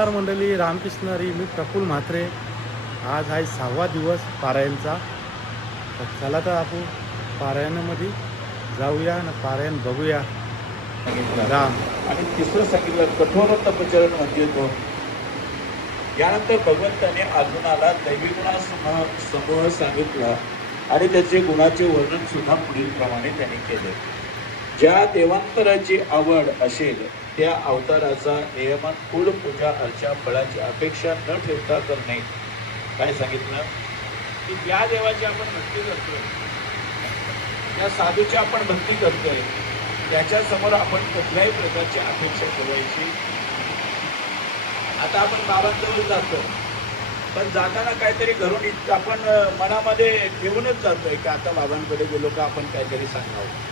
नमस्कार मंडळी, रामकृष्णरी. मी प्रफुल्ल म्हात्रे. आज आहे 6वा दिवस पारायणचा. तर चला तर आपण पारायणामध्ये जाऊया आणि पारायण बघूया. राम. आणि तिसरं सांगितलं कठोर तपचरण म्हणजे तो. यानंतर भगवंताने अर्जुनाला दैवी गुणासमूह सांगितला आणि त्याचे गुणाचे वर्णन सुद्धा पुढील प्रमाणे त्यांनी केले. ज्या देवांतराची आवड असेल त्या अवताराचा नियमन कुल पूजा अर्चा फळाची अपेक्षा न ठेवता करणे. काय सांगितलं की ज्या देवाची आपण भक्ती करतोय, त्या साधूची आपण भक्ती करतोय, त्याच्यासमोर आपण कुठल्याही प्रकारची अपेक्षा ठेवायची. आता आपण बाबांजवळ जातो, पण जाताना काहीतरी घरून आपण मनामध्ये घेऊनच जातोय की आता बाबांकडे गेलो का आपण काहीतरी सांगावं.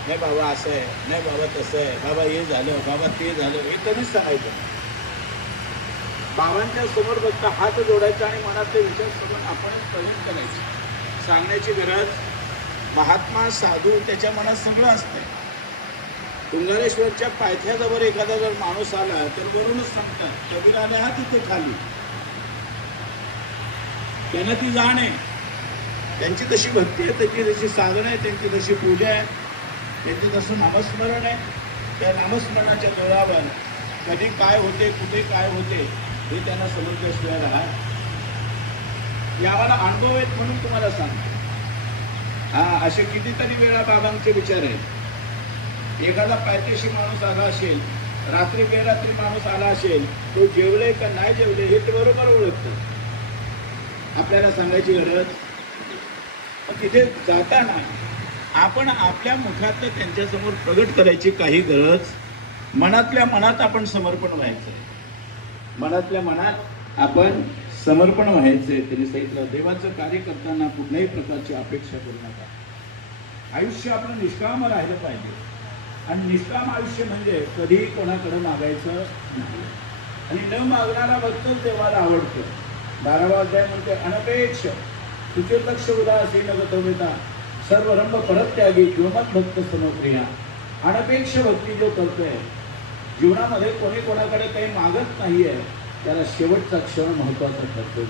नाही बाबा असं आहे, नाही बाबा तसं आहे, बाबा हे झालं, बाबा ते झालं, हे कधीच सांगायचं. बाबांच्या समोर फक्त हात जोडायचा आणि मनातले विचार करून आपणच प्रयोग करायचे. सांगण्याची गरज. महात्मा साधू त्याच्या मनात सगळं असतंय. तुंगारेश्वरच्या पायथ्याजवळ एखादा जर माणूस आला तर वरूनच सांगतात कबीराने हा तिथे खाली. त्यांना ती जाण आहे, त्यांची तशी भक्ती आहे, त्यांची तशी साधना आहे, त्यांची तशी पूजा आहे, त्यांचं तसं नामस्मरण आहे. त्या नामस्मरणाच्या जोरावर कधी काय होते, कुठे काय होते हे त्यांना समजल्याशिवाय राहा. यावाला अनुभव आहेत म्हणून तुम्हाला सांगतो. असे कितीतरी वेळा बाबांचे विचार आहेत. एखादा पायथ्याशी माणूस आला असेल, रात्री बेरात्री माणूस आला असेल, तो जेवले का नाही जेवले हे ते बरोबर ओळखतं. आपल्याला सांगायची गरज. तिथे जाताना आपण आपल्या मुखात त्यांच्यासमोर प्रगट करायची काही गरज. मनातल्या मनात आपण समर्पण व्हायचंय. मनातल्या मनात आपण समर्पण व्हायचंय. तरी सांगितलं देवाचं कार्य करताना कुठल्याही प्रकारची अपेक्षा करू नका. आयुष्य आपलं निष्काम राहिलं पाहिजे. आणि निष्काम आयुष्य म्हणजे कधीही कोणाकडे मागायचं नाही. आणि न मागणारा भक्तच देवाला आवडतं. 12वा अध्याय म्हणते अनपेक्ष तुझे लक्ष उदासीन गतमिता सर्व रंभ परत्यागी किंमत भक्त समप्रिया. अनपेक्ष भक्ती जो करतोय, जीवनामध्ये कोणी कोणाकडे काही मागत नाहीये, त्याला शेवटचा क्षण महत्वाचा ठरतो.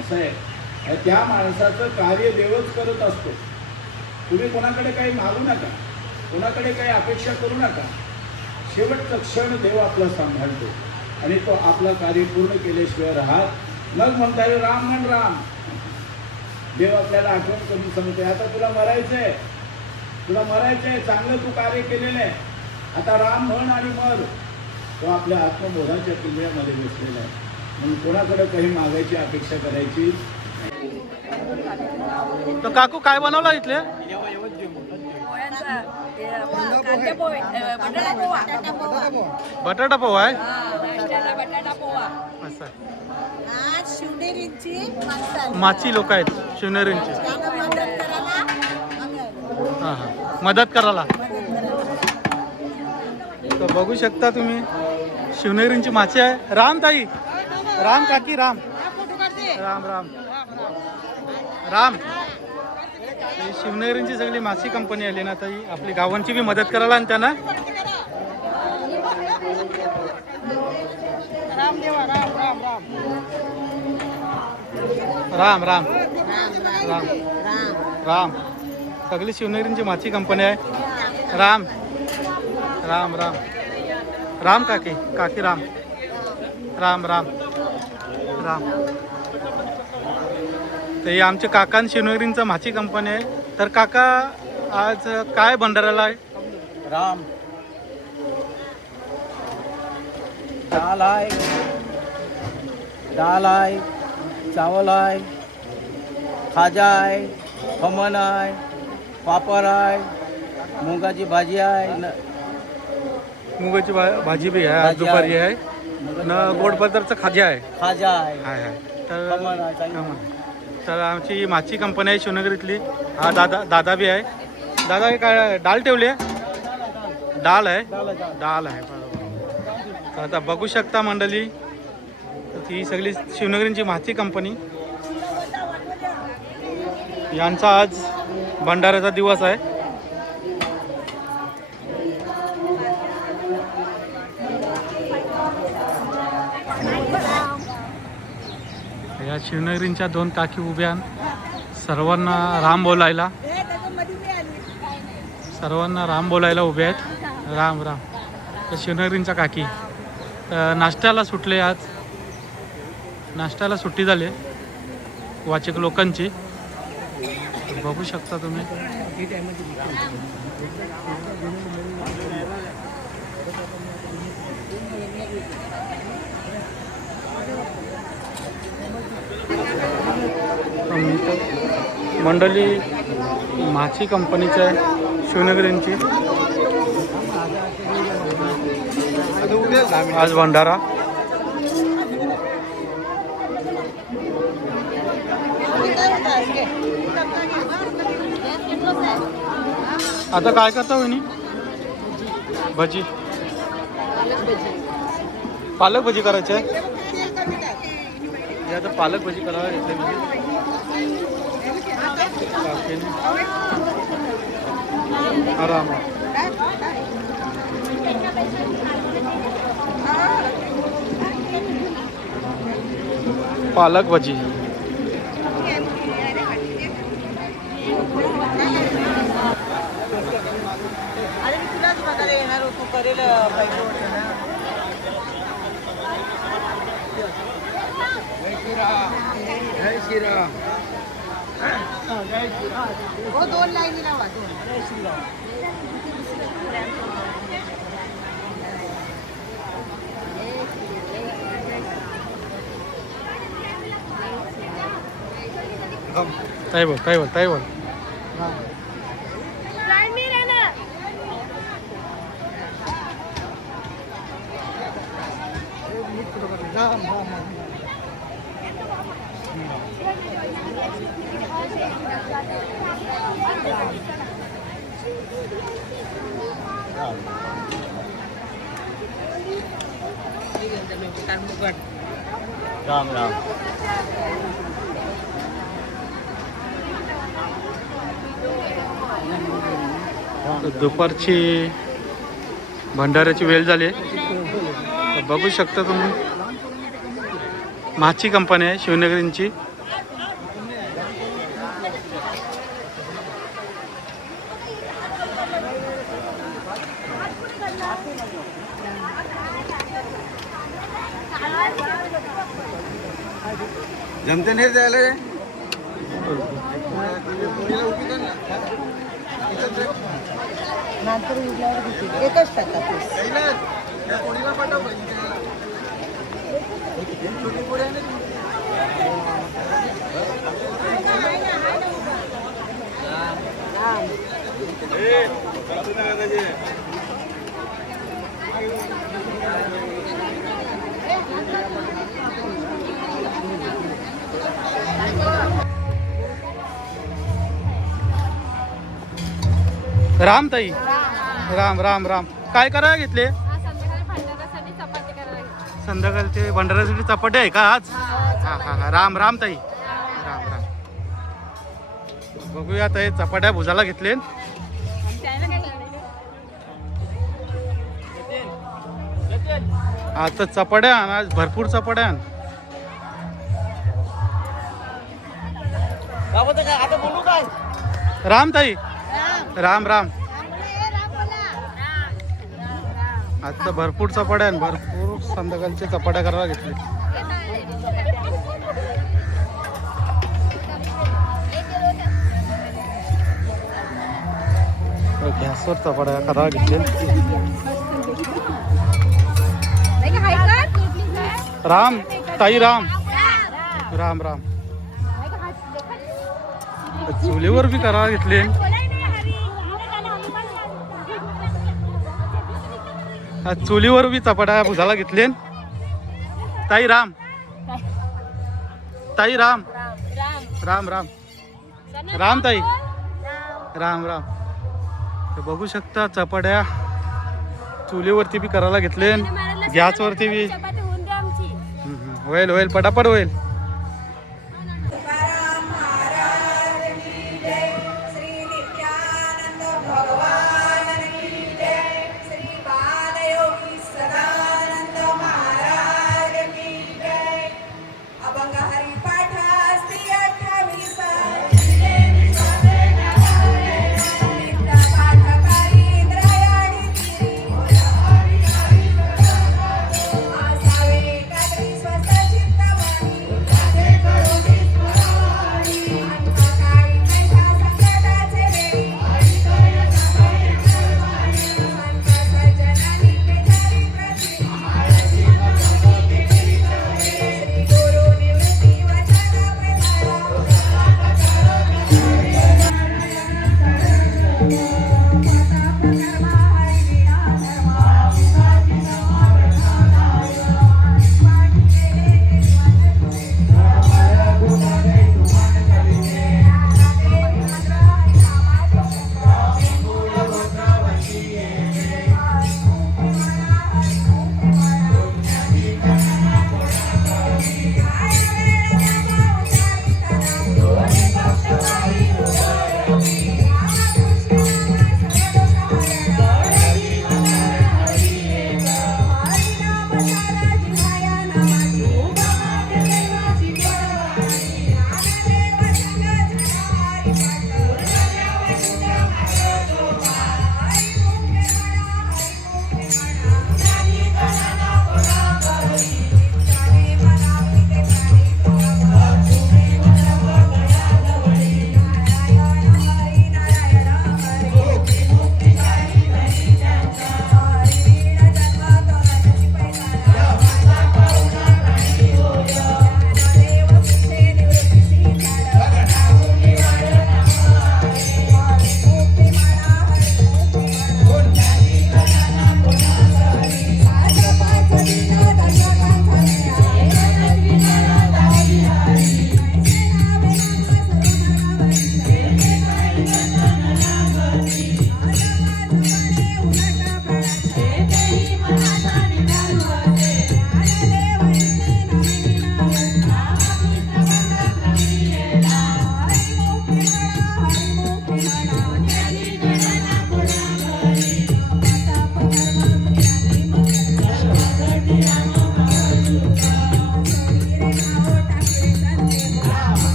असं आहे, त्या माणसाचं कार्य देवच करत असतो. तुम्ही कोणाकडे काही मागू नका, कोणाकडे काही अपेक्षा करू नका. शेवटचा क्षण देव आपला सांभाळतो आणि तो आपला कार्य पूर्ण केल्याशिवाय राहत. मग म्हणता येईल राम म्हण राम. देव आपल्याला आठवण करून सांगते आता तुला मरायचंय, तुला मरायचंय, चांगलं तू कार्य केलेलं आहे, आता राम म्हण आणि मर. तो आपल्या आत्मबोधाच्या किल्ल्यामध्ये बसलेला आहे. म्हणून कोणाकडे काही मागायची अपेक्षा करायची. तर काकू काय बनवलं इथले? बटाटा पोहा आहे. असं माची लोक आहेत शिवनेरींची. हां हां, मदत करायला. तर बघू शकता तुम्ही शिवनेरींची माची आहे. राम ताई, राम काकी, राम राम राम राम. शिवनेरींची सगळी मासी कंपनी आली ना ताई, आपली गावांची बी मदत करायला. आणि त्यांना राम राम राम राम. सगळी शिवनेरींची माची कंपनी आहे. राम राम राम राम काकी, काकी राम राम राम राम. तर हे आमचे काका शिवनेरींचं माची कंपनी आहे. तर काका आज काय भंडाराला आहे? राम दाल आहे, दाल आहे, चावल आहे, खाजा आहे, खमण आहे, पापड आहे, मुगाची भाजी आहे, मुगाची भाजी बी आहे, आज दुपारी आहे न गोड पदार्थचं खाजा आहे. खाजा आहे, हाय हाय. खमण आहे. तर आमची माची कंपनी आहे शिवनगरीतली. हा दादा बी आहे. दादा हे काय डाळ ठेवली आहे? डाळ आहे, डाळ आहे. बरोबर. तर आता बघू शकता मंडळी, ही सगळी शिवनगरींची माची कंपनी. यांचा आज भंडाऱ्याचा दिवस आहे. या शिवनगरींच्या 2 काकी उभ्या सर्वांना राम बोलायला, सर्वांना राम बोलायला उभे आहेत. राम राम. त्या शिवनगरींच्या काकी नाश्त्याला सुटले. आज नाश्त्याला सुट्टी झाली वाचक लोकांची. बघू शकता तुम्ही. मंडळी माची कंपनीची आहे शिवनगरींची. आज भंडारा. आता काय करता वहिनी? भजी, पालक भजी करायची आहे. आता पालक भजी करायला घेतली आराम. पालक भजी. अरे मी तुलाच बघायला येणार होतो, करेल पाहिजे. जय श्रीराम. हो 2 लाईनी लावा. 2 जय श्रीराम. काय बोल काय बोल काय बोल. राम राम. दुपारची भंडाऱ्याची वेळ झाली आहे. बघू शकता तुम्ही. माची कंपनी आहे शिवनगरींची. जमते नाही जायला रे. एकच टाका. राम ताई. राम राम राम. काय करायला घेतले? संध्याकाळचे भंडाऱ्यासाठी चपाटे आहे का आज? हा हा हा. राम राम ताई. राम राम. बघूया ताई चपाट्या भुजाला घेतले. आता चपाट्या आण, आज भरपूर चपाट्या आण. आता बोलू काय? राम ताई. राम राम. आता भरपूर चपाट्या आण, भरपूर संध्याकाळचे चपाट्या करायला घेतले. गॅसवर चपाट्या करायला घेतले. राम ताई. राम राम राम. चुलीवर बी करायला घेतले. चुलीवर बी चपाट्या भुजाला घेतले. ताई राम. ताई राम. राम राम. राम ताई. राम राम. बघू शकता चपाट्या चुलीवरती बी करायला घेतले. गॅसवरती बी होईल होईल पटापट होईल. अभंग हरिपा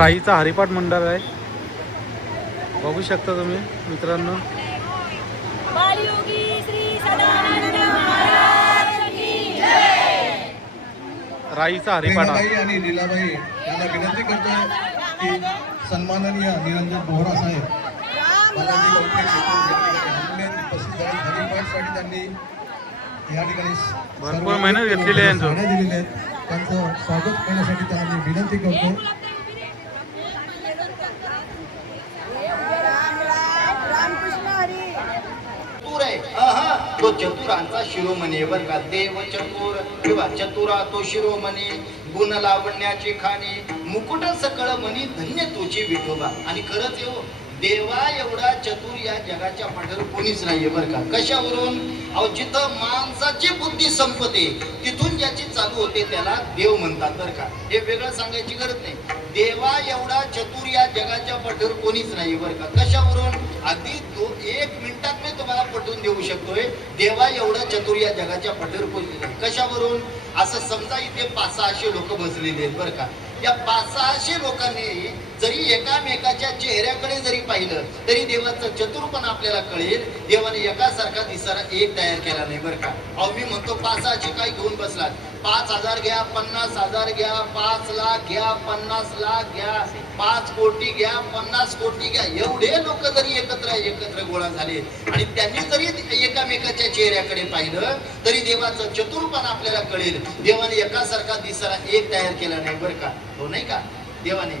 राईचा हरिपाठ मंडळ आहे, बघू शकता तुम्ही मित्रांनो. बालयोगी श्री सदानंद महाराज की जय. राईचा हरिपाठ आहे. रेखाताई आणि लीलाबाई यांना विनंती करतो की सन्माननीय निरंजन बोहरा साहेब बालाजी कॉम्प्लेक्स येथे या ठिकाणी हल्ल्यात उपस्थित झाले. हरिपाठसाठी त्यांनी या ठिकाणी भरपूर मेहनत घेतलेली आहे यांचं. साड्या दिलेल्या आहेत. त्यांचं स्वागत करण्यासाठी त्यांना मी विनंती करतो. रामकृष्ण हरी. चतुर आहे तो चतुरांचा शिरोमणी बरं का. देव चतुर किंवा चतुरा तो शिरोमणी, गुण लावण्याची खाणी, मुकुट सकळ मनी, धन्य तुझी विठोबा. आणि खरंच येऊ देवा एवढा चतुर या जगाच्या पाठीवर कोणीच नाहीये बरं का. कशावरून? अहो जिथं माणसाची बुद्धी संपते तिथून ज्याची चालू होते त्याला देव म्हणतात बरं का. हे वेगळं सांगायची गरज नाही. देवा एवढा चतुर या जगाच्या पाठीवर कोणीच नाही बरं का. कशावरून? अगदी 1 मिनिटात मी तुम्हाला पटवून देऊ शकतोय. देवा एवढा चतुर या जगाच्या पाठीवर कोणीच नाही. कशावरून? असं समजा इथे 500-600 लोक बसलेले आहेत बरं का. या 500-600 लोकांनी जरी एकामेकाच्या चेहऱ्याकडे जरी पाहिलं तरी देवाचं चतुरपण आपल्याला कळेल. देवाने एकासारखा दिसारा एक तयार केला नाही बरं का. अहो मी म्हणतो 500 काय घेऊन बसलात? 5,000 घ्या, 50,000 घ्या, 5 लाख घ्या, 50 लाख घ्या, 5 कोटी घ्या, 50 कोटी घ्या. एवढे लोक जरी एकत्र गोळा झाले आणि त्यांनी जरी एकामेकाच्या चेहऱ्याकडे पाहिलं तरी देवाचं चतुरपण आपल्याला कळेल. देवाने एकासारखा दिसारा एक तयार केला नाही बरं का. हो नाही का? देवाने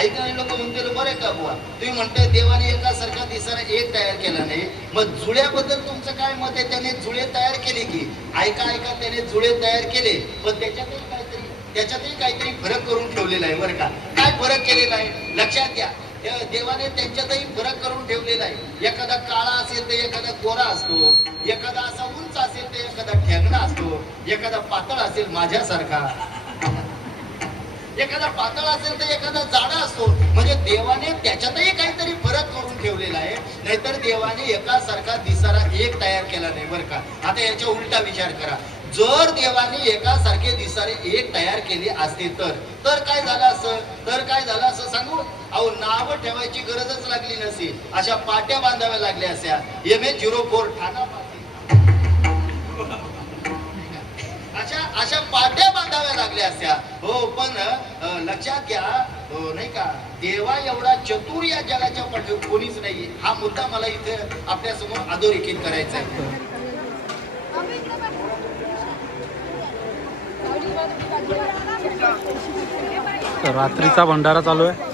ऐकणारे लोक म्हणते बरं का बुवा, तुम्ही म्हणताय देवाने एकासारखा दिसारा एक तयार केला नाही, मग जुळ्याबद्दल तुमचं काय मत आहे? त्याने जुळे तयार केले की? ऐका त्याने जुळे तयार केले, पण त्याच्यातही काहीतरी फरक करून ठेवलेला आहे बरं का. काय फरक केलेला आहे लक्षात घ्या. देवाने त्यांच्यातही फरक करून ठेवलेला आहे. एखादा काळा असेल तर एखादा गोरा असतो, एखादा असा उंच असेल तर एखादा ठेंगणा असतो, एखादा पातळ असेल माझ्यासारखा, एखादा पातळ असेल तर एखादा जाडा असतो. म्हणजे देवाने त्याच्यातही काहीतरी फरक करून ठेवलेला आहे. नाहीतर देवाने एकासारखा दिसारा एक तयार केला नाही बरं का. आता याच्या उलटा विचार करा. जर देवाने एकासारखे दिसारे एक तयार केले असते तर काय झालं असं सांगू? अहो नाव ठेवायची गरजच लागली नसती. अशा पाट्या बांधाव्या लागल्या असत्या. MH04 ठाणा अशा पाट्या बांधाव्या लागल्या असत्या. हो पण लक्षात घ्या हो नाही का, देवा एवढा चतुर या जगाच्या पाठीवर कोणीच नाही. हा मुद्दा मला इथे आपल्या समोर अधोरेखित करायचा आहे. रात्रीचा भंडारा चालू आहे.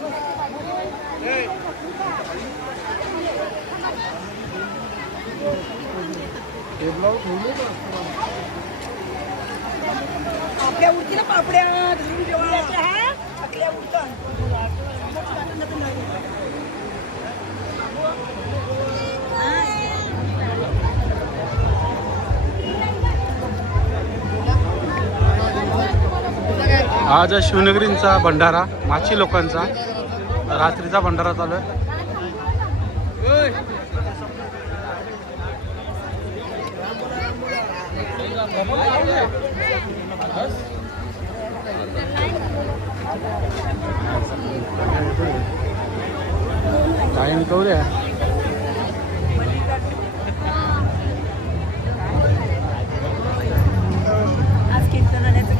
आपल्या उडतील पापड्या घरून जेवणाच्या हा आपल्या उडतात. आज शिवनगरींचा भंडारा, माची लोकांचा रात्रीचा भंडारा चालू आहे. टाइम कवऱ्या आज कीर्तनालयाचं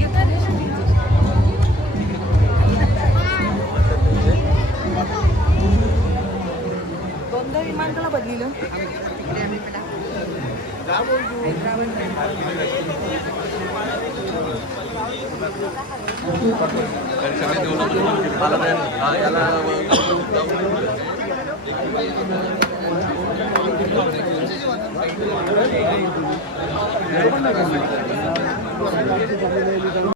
दोनदा विमानतळ बदलिलं.